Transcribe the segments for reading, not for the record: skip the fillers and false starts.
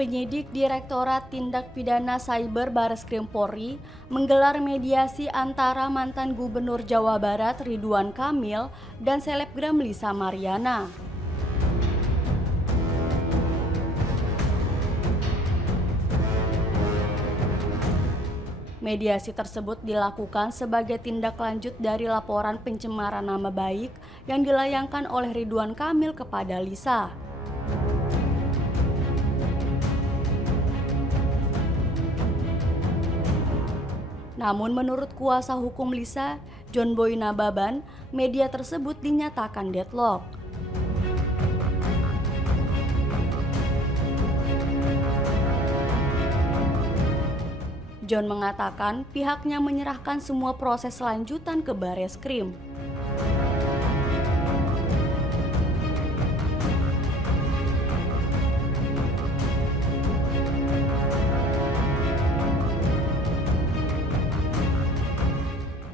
Penyidik Direktorat Tindak Pidana Cyber Bareskrim Polri menggelar mediasi antara mantan Gubernur Jawa Barat Ridwan Kamil dan selebgram Lisa Mariana. Mediasi tersebut dilakukan sebagai tindak lanjut dari laporan pencemaran nama baik yang dilayangkan oleh Ridwan Kamil kepada Lisa. Namun menurut kuasa hukum Lisa, John Boy Nababan, media tersebut dinyatakan deadlock. John mengatakan pihaknya menyerahkan semua proses lanjutan ke Bareskrim.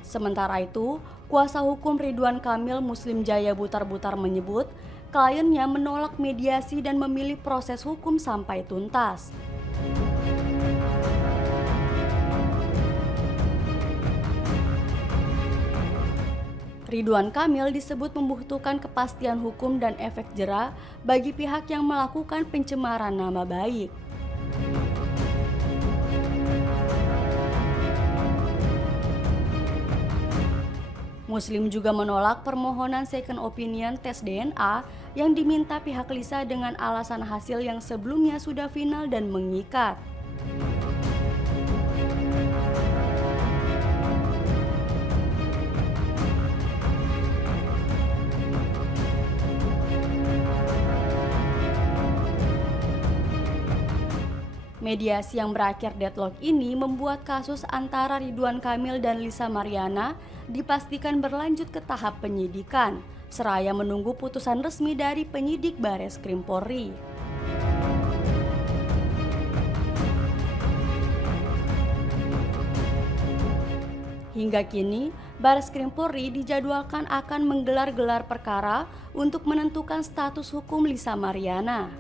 Sementara itu, kuasa hukum Ridwan Kamil Muslim Jaya Butar-Butar menyebut kliennya menolak mediasi dan memilih proses hukum sampai tuntas. Ridwan Kamil disebut membutuhkan kepastian hukum dan efek jera bagi pihak yang melakukan pencemaran nama baik. Muslim juga menolak permohonan second opinion tes DNA yang diminta pihak Lisa dengan alasan hasil yang sebelumnya sudah final dan mengikat. Mediasi yang berakhir deadlock ini membuat kasus antara Ridwan Kamil dan Lisa Mariana dipastikan berlanjut ke tahap penyidikan, seraya menunggu putusan resmi dari penyidik Bareskrim Polri. Hingga kini, Bareskrim Polri dijadwalkan akan menggelar gelar perkara untuk menentukan status hukum Lisa Mariana.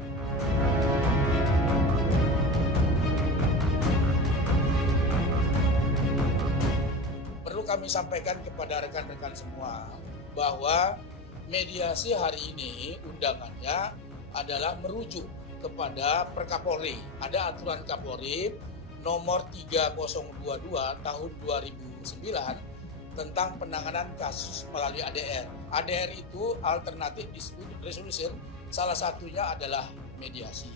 Kami sampaikan kepada rekan-rekan semua bahwa mediasi hari ini undangannya adalah merujuk kepada Perkapolri. Ada aturan Kapolri nomor 3022 tahun 2009 tentang penanganan kasus melalui ADR. ADR itu alternatif dispute resolution, salah satunya adalah mediasi.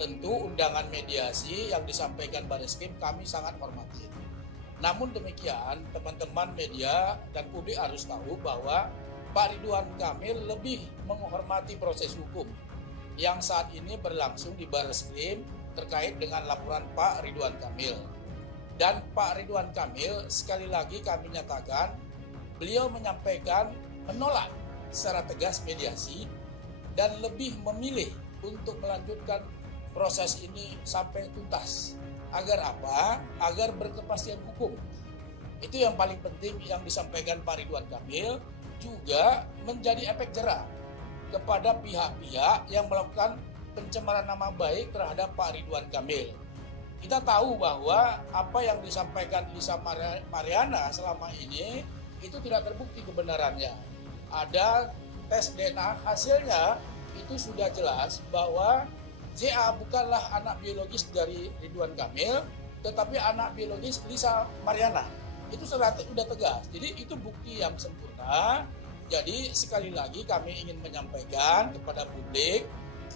Tentu undangan mediasi yang disampaikan Bareskrim kami sangat hormati. Namun demikian, teman-teman media dan publik harus tahu bahwa Pak Ridwan Kamil lebih menghormati proses hukum yang saat ini berlangsung di Bareskrim terkait dengan laporan Pak Ridwan Kamil. Dan Pak Ridwan Kamil, sekali lagi kami nyatakan, beliau menyampaikan menolak secara tegas mediasi dan lebih memilih untuk melanjutkan proses ini sampai tuntas. Agar apa? Agar berkepastian hukum. Itu yang paling penting yang disampaikan Pak Ridwan Kamil, juga menjadi efek jera kepada pihak-pihak yang melakukan pencemaran nama baik terhadap Pak Ridwan Kamil. Kita tahu bahwa apa yang disampaikan Lisa Mariana selama ini itu tidak terbukti kebenarannya. Ada tes DNA, hasilnya itu sudah jelas bahwa ZA bukanlah anak biologis dari Ridwan Kamil, tetapi anak biologis Lisa Mariana. Itu sudah tegas. Jadi itu bukti yang sempurna. Jadi sekali lagi kami ingin menyampaikan kepada publik,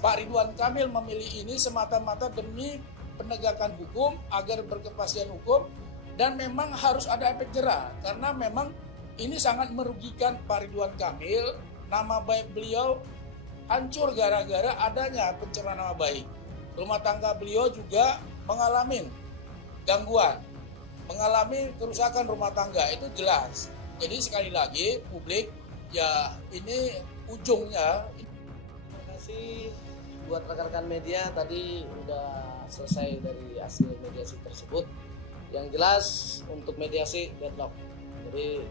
Pak Ridwan Kamil memilih ini semata-mata demi penegakan hukum agar berkepastian hukum, dan memang harus ada efek jera karena memang ini sangat merugikan Pak Ridwan Kamil. Nama baik beliau hancur gara-gara adanya pencemaran nama baik. Rumah tangga beliau juga mengalami gangguan, mengalami kerusakan rumah tangga, itu jelas. Jadi sekali lagi publik, ya ini ujungnya. Terima kasih buat rekan-rekan media, tadi udah selesai dari hasil mediasi tersebut. Yang jelas untuk mediasi deadlock. Jadi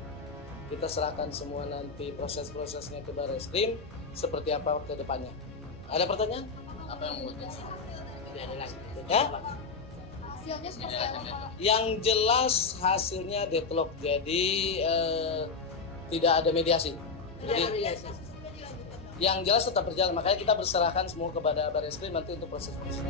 kita serahkan semua nanti proses-prosesnya ke Bareskrim seperti apa ke depannya. Ada pertanyaan? Apa yang membuatnya? Ya? Hasilnya seperti apa? Yang jelas hasilnya deadlock, jadi tidak ada mediasi. Jadi, yang jelas tetap berjalan, makanya kita berserahkan semua kepada Barreskrim nanti untuk proses lanjut.